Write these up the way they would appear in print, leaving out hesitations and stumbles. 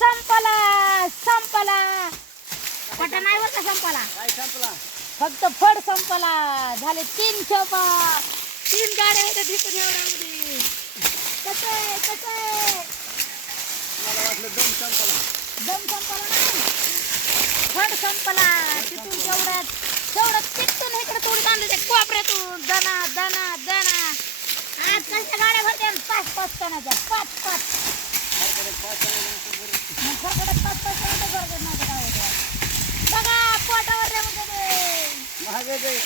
संपला संपला पटा नाही बरं का संपला काय संपला फक्त फड संपला झाले 3 छपा 3 गाड्या होत्या तिथून एवढ्यामध्ये कसं मला वाटलं दम संपला दम संपला नाही फड संपला तिथून तेवढं तिथून इकडे थोडी आणलं ते कोपऱ्यातून दना दना दना आज कशा गाड्या भरते 5-5 टनाच्या 5-5 बघा पोटावर महाग आहे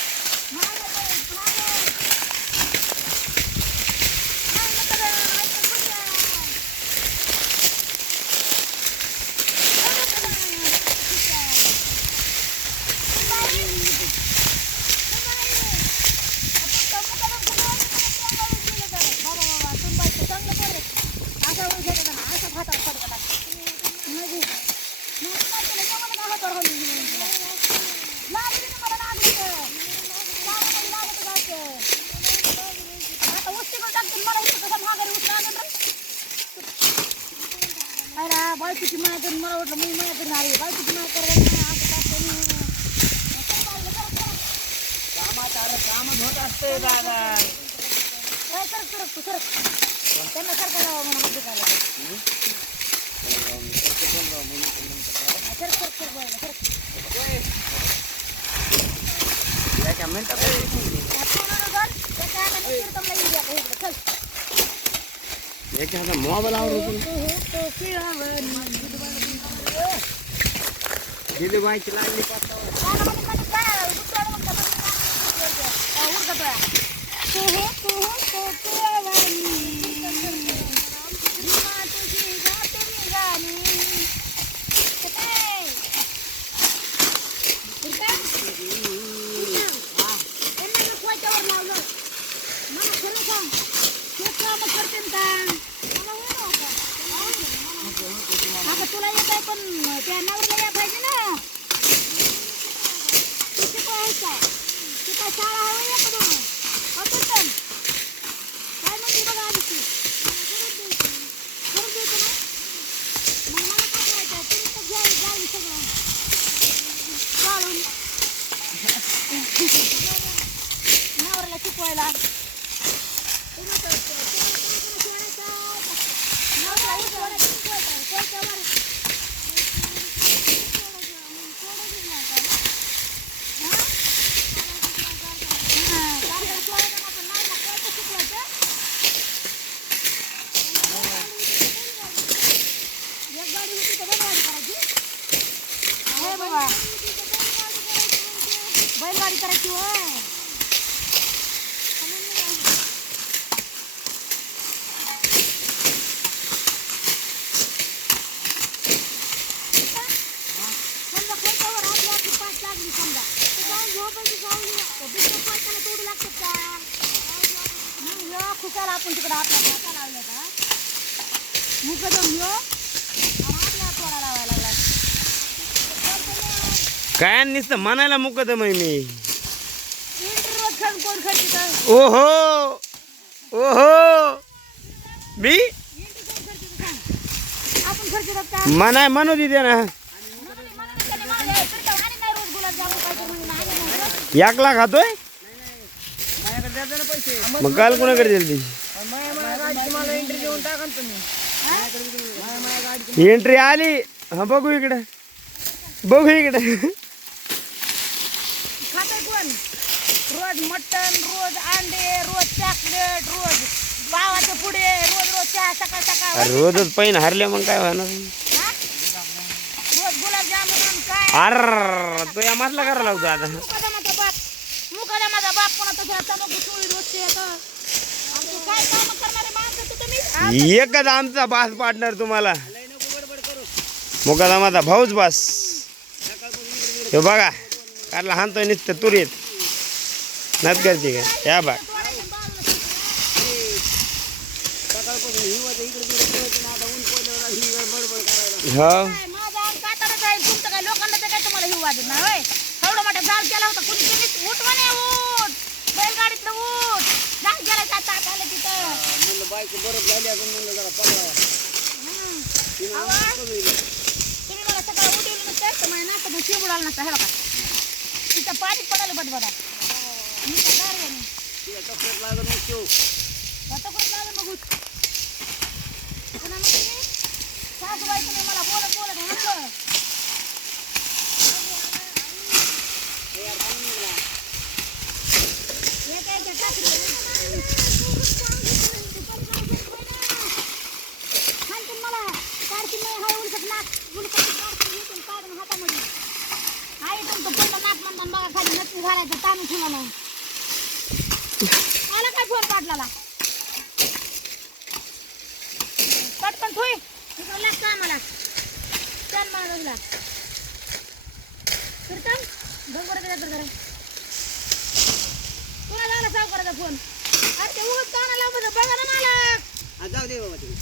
बायकोची माया करून मला वाटलं मी माया करून आली बायकोची माया कामात होत असते दादा त्यांना सरकार जावं म्हणून शिकायला मोबाईल दिली बायची लागली तुला येत आहे पण त्या नवऱ्याला या पाहिजे ना तू शिकवायचा तू काय शाळा हवी आहे का होतं काय म्हणते बघा आधी ती करून द्यायचं ना मग मला काय करायचं तुम्ही तर जाईल सगळं चालून नवऱ्याला शिकवायला बैलगाडी करायची होय समजा खोट्यावर आपली पाच लागली समजा जाऊन झोपायची जाऊन दुसऱ्या पैशाला तोडू लागतात का खुशाला आपण तिकडे आपल्या हाता लावल्या का मुकदम आणि आपल्या तोडा लावायला लागला काय नुसतं म्हणायला मुकदम आहे मी कोण खर्च ओहो ओहो मी आपण खर्च करता म्हणाय म्हणू दे ना 1 लाख खातोय मग काल कोणाकडे दिली ती एंट्री आली हा बघू इकडे खाते कोण रोज मटन रोज अंडे रोज चॉकलेट रोज पावाचे पुडे रोज चहा सकाळ रोजच पैन हरले मग काय होणार रोज गुलाबजामुन काय अर तो या मासला करायला लागतो आता मुकादमाचा बाप कोणाचा घ्यायचा मग चोळी रोजची येतं काय काम करणारे माणसं तुम्ही एकच आमचा बास पार्टनर तुम्हाला मुकादमाचा भाऊच बास हे बघा कारला हाणतोय नुसतं तुरीत नाच करते का या बघ हो तुमचं काय लोकांना काय तुम्हाला हिव वाजत नाही होय एवढं मोठा जाल केला होता कुणी तुम्ही उठ म्हणे उठ बैलगाडीतलं उठ जाल केला आता आलं तिथं बायको बरोबर झाली आपण म्हणलं जरा पकडावा शिंबूड आला नसता हे बघा तिथं पाणी पडायला बदबदा मी तर गारव्याने टोकऱ्यात लागून मग ठेव. आता कोण लागलं बघू पुन्हा मग मी सासूबाई तुम्ही मला बोलत बोलत म्हणलं घालायचं ताणून ठेवला नाही आला काय फोन काढला पटकन ठोय इकडं लागतं आम्हाला छान माणूसला कीर्तन भगवत जरा कोणाला आला सावकाराचा फोन अरे ते उगाच कानाला बघा ना मालक जाऊ दे बाबा तुम्ही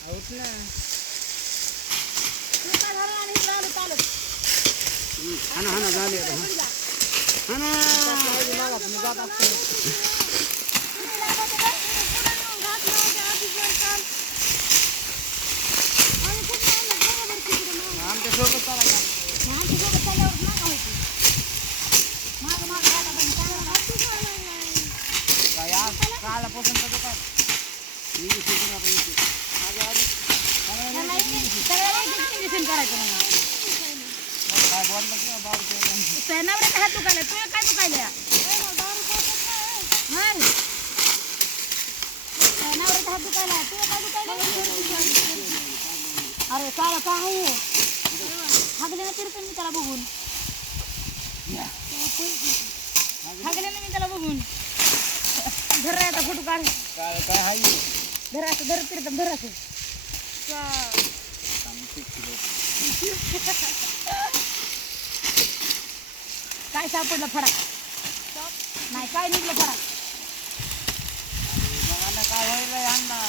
आहोत ना तू काय झालं आणि इकडं आलो चालत हाना हाना झाले आता हाना आमच्या सोबत चालायचं काय आज काळापासून तर काय काय बोललं की नवऱ्याचा हात दुखायला तू काय दुखायला नवऱ्याचा हात दुखायला तू काय दुखायला अरे काय काय हागले ना तिरकून मी त्याला बघून हागले ना मी त्याला बघून धर आता फोटो काढ काय आहे धराचं धर तिरकम धराचं काय सापडलं फरक नाही काय निघलं फरक काय होईल अण्णा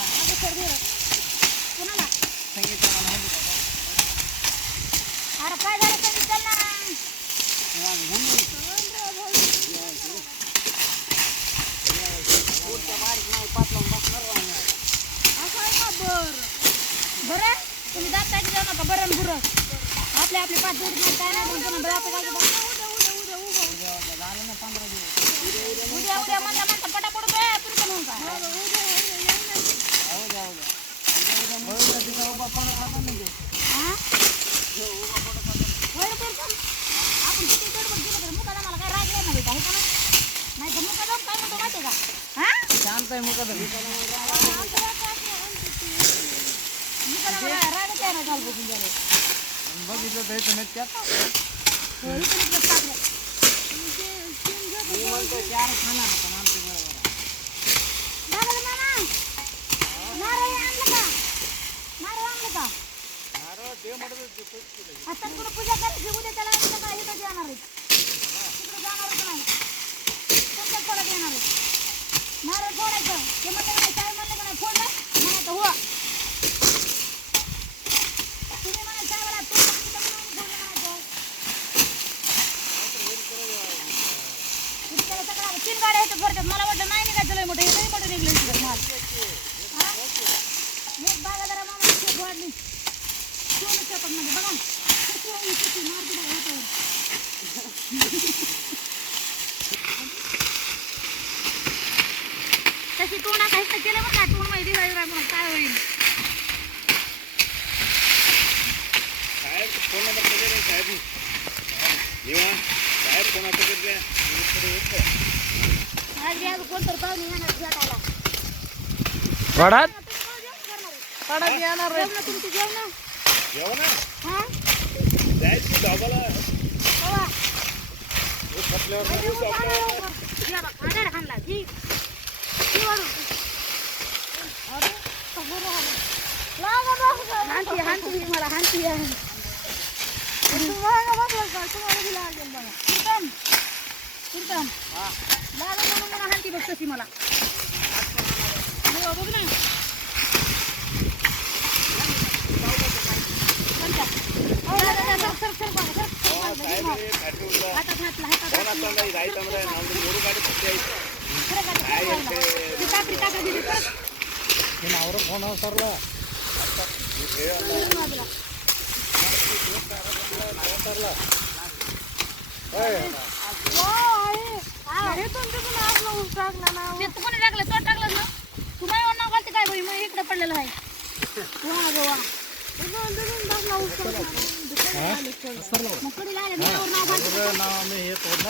कुणाला सांगितलं अरे काय झालं तरी चल ना बरं तुम्ही जाता की जाऊ नका बरं बुरं आपले आपले पाच दिवस नाही काय नाही म्हणतो ना उद्या उद्या म्हणता म्हणता पटा पडतोय तुम्ही पण म्हणता आपण किती गडबड केलं तर मुकादा मला काय राग नाही ना बेटा हे का नाही तर मुकादम काय म्हणतो माहिती का हा शांत आहे मुकादम मुकादा मला रागच आहे ना काल बसून झाले बघितलं तर येतं नाही त्यात मी म्हणतो चार खाणार पण आमचे बरोबर आता तुला पूजा करायची उद्या त्याला काय इथं येणार आहे तिकडे जाणारच नाही तुमच्याच फोडत येणार आहे नारळ फोडायचं ते म्हणलं नाही काय म्हणलं का नाही फोडलं म्हणायचं हो तुम्ही म्हणा साहेबाला तू सांगितलं म्हणून फोडलं म्हणायचं सकाळ 3 गाड्या येतात भरतात मला वाटलं नाही निघायचं लय मोठं हे नाही मोठं निघलं इकडे माल एक बागा जरा मामा शेत वाढली सोनं शेतामध्ये बघा तशी तोंडा काहीच केलं बघ ना तोंड माहिती म्हणून काय होईल साहेब फोन नंबर केले साहेब साहेब कोणाचं घेतले आज बी आज कोणतर पाहुणे येणार भेटायला वाडात पाडात येणार जेवण तुमची जेवण जेवण हा जायची ढाबाला बाबा खपल्यावर हाणला ठीक वाढू अरे सगळं हाणती हाणती मला हाणती तुम्हाला बघलं का तुम्हाला बी लागेल बघा कीर्तन कीर्तन लागेल म्हणून मला हाणती बघ तशी मला बघ ना फोन सरला ते तू कोणी टाकलं तो टाकलं ना तू माझ्यावर नाव घालते काय बाई मग इकडे पडलेलं आहे मग कधी लागले माझ्यावर नाव घालते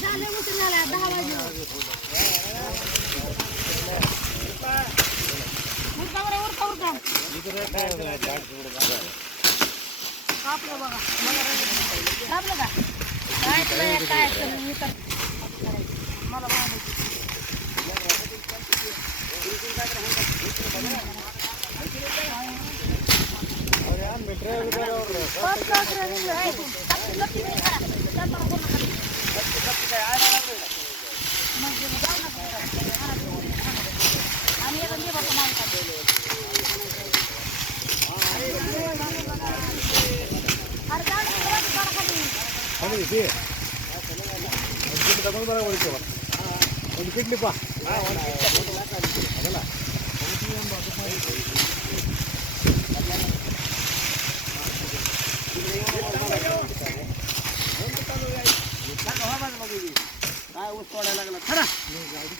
झालं उशीर झाला 10 वाजले उरका बरं उरका कापलं बघा कापलं का काय तुला एक काय मी तर मला किटली पा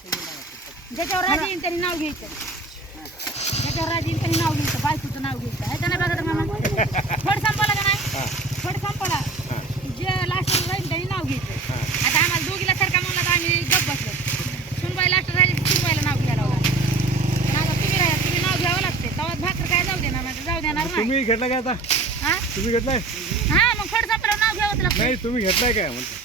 ज्याच्यावर राजी येईल त्यांनी नाव घ्यायचं ज्याच्यावर राजी येईल त्यांनी नाव घ्यायचं बायकोचं नाव घ्यायचं ह्याच्या नाही बघा तर मामा फड संपला का नाही फड संपला जे लास्ट राहील त्यांनी नाव घ्यायचं आता आम्हाला दोघीला सारखा म्हणला तर आम्ही गप बसलो सुनबाई लास्ट राहिली सुनबाईला नाव घ्यायला लागलं पण आता तुम्ही राहा तुम्ही नाव घ्यावं लागते तेव्हा भाकर काय जाऊ देणार नाही जाऊ देणार नाही तुम्ही घेतला काय आता हा तुम्ही घेतलाय हा मग फड संपल्यावर नाव घ्यावंच लागतं नाही तुम्ही घेतलाय काय म्हणतो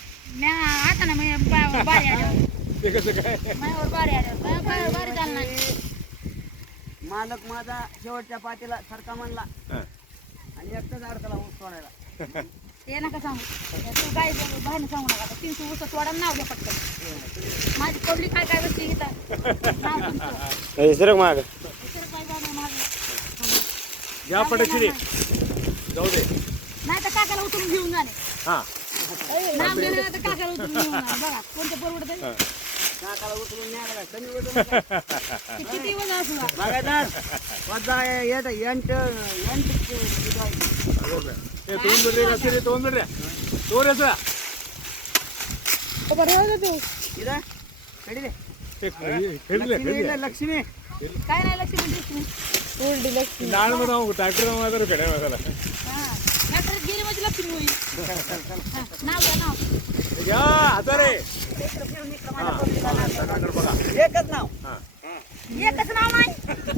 आता ना मग बारी आल्यावर ते कसं काय माझ्यावर बारी आल्यावर बारी झालं नाही मालक माझा शेवटच्या पातीला सरका म्हणला हा. आणि एकटाच अडकला ऊस तोडायला ते नका सांगू तू काय बाहेर सांगू नका 300 ऊस तोडा नाव घ्या पटकन माझी पब्लिक काय काय गोष्टी घेतात नाव तुमचं सरक माग दुसरं काय जाणार माझं या पटशिरी जाऊ दे नाही तर काकाला उचलून घेऊन जाणे हा नाव घेणार नाही तर काकाला उचलून घेऊन जाणे बघा कोणत्या परवडत काकाला उचलून न्यायला काय कमी वजन ते किती वजन असू द्या. बघायचं वजा येत एंट ए दोन मिनिट असे रे 2 मिनिट तो रे सर इथं कडे दे खेळले लक्ष्मी काय नाही लक्ष्मी नाळ बनाव ट्रॅक्टर मात्र खेळाय मला हा नाहीतर गेली म्हणजे लक्ष्मी होईल हा, नाव घ्या नाव या आता रे इकडं फिरून इकडं माझ्या पब्लिकला नाव घ्या. बघा एकच नाव एकच नाव नाही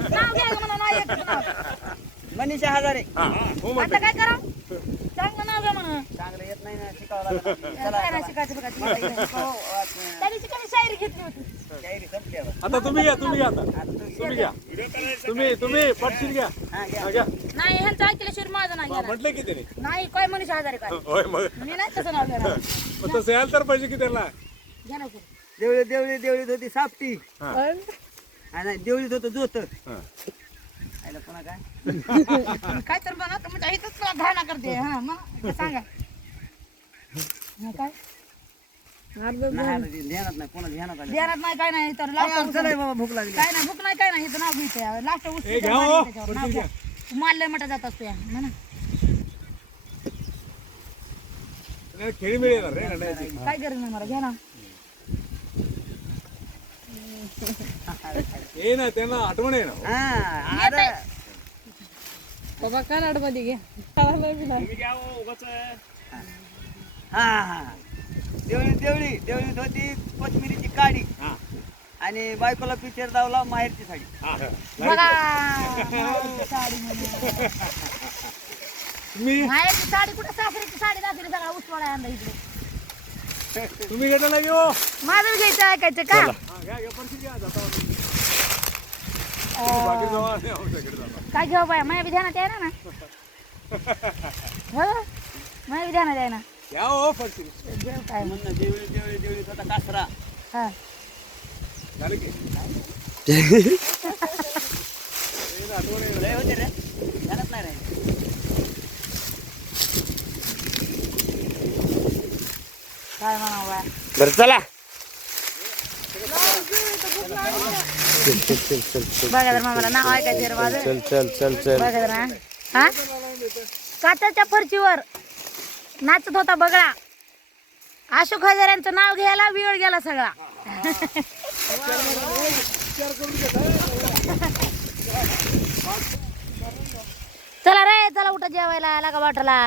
नाव घ्या म्हणा नाही एकच नाव मनीषा हजारे हा हो आता म्हणते काय करा चांगलं नाव घ्या म्हणा चांगलं येत नाही ना शिकावं लागलं काय नाही शिकायचं बघा तुम्हाला. हो, त्या दिवशी कमी शायरी घेतली होती शायरी संपली आता. आता तुम्ही घ्या आता आता तू तुम्ही घ्या तुम्ही पटशील घ्या हा, घ्या. हा, घ्या नाही ह्यांचं ऐकल्याशिवाय माझं नाही हा, घेणार. म्हटलं की त्याने नाही काय मनीष आजारी काय होय मग मी नाही तसं नाव घेणार मग तसं यायला तर पाहिजे की त्याला घ्या ना पुढे. देवळीत होती सापटी हा. नाही देवळीत होतं जोत हा. आयला पुन्हा काय काय तर म्हणा तर म्हणजे इथंच तुला घाणा करते हा मग सांगा हा, काय नाही आता ते ध्यानात नाही पुन्हा ध्यानात आलं ध्यानात नाही काय नाही तर लास्ट चला बाबा भूक लागली काय नाही भूक नाही काय नाही इथं नाव घ्यायचं लास्ट ए, घ्या हो. नाव घ्या तू मारलंय म्हटलं जात असतो या म्हणा खेळी मिळेल रे गंडायची काय गरज नाही मला घ्या ना ये ना त्यांना आठवण आहे ना हा येत आहे. बाबा कराड मध्ये घ्या हा देवळीत होती कोथमिरीची काडी हा. आणि बायकोला पिक्चर दावला माहेरची साडी हा. बघा साडी म्हणून. तुम्ही माहेरची साडी कुठे सासरीची साडी दाखवली सगळा उसवाडा आणला इकडे तुम्ही घेतला घेऊ माझं बी घ्यायचं ऐकायचं का घ्या पडशील घ्या जाता बाकी जावा आणि आमच्याकडे जाता काय घेऊ बाया माझ्या बी ध्यानात आहे ना हो माझ्या बी ध्यानात आहे ना घ्या हो पडशील घेऊ काय मग म्हणणं देवळीत होता कासरा हा झालं की लय होते रे ध्यानात काय म्हणावं बरं चला चल चल चल चल चल बघा तर मामाला नाव ऐकायचं रे माझं चल चल चल चल बघा तर ना हा काचाच्या फरशीवर नाचत होता बगळा अशोक हजारांचं नाव घ्यायला वेळ गेला सगळा चला रे चला उठा जेवायला लागा वाटाला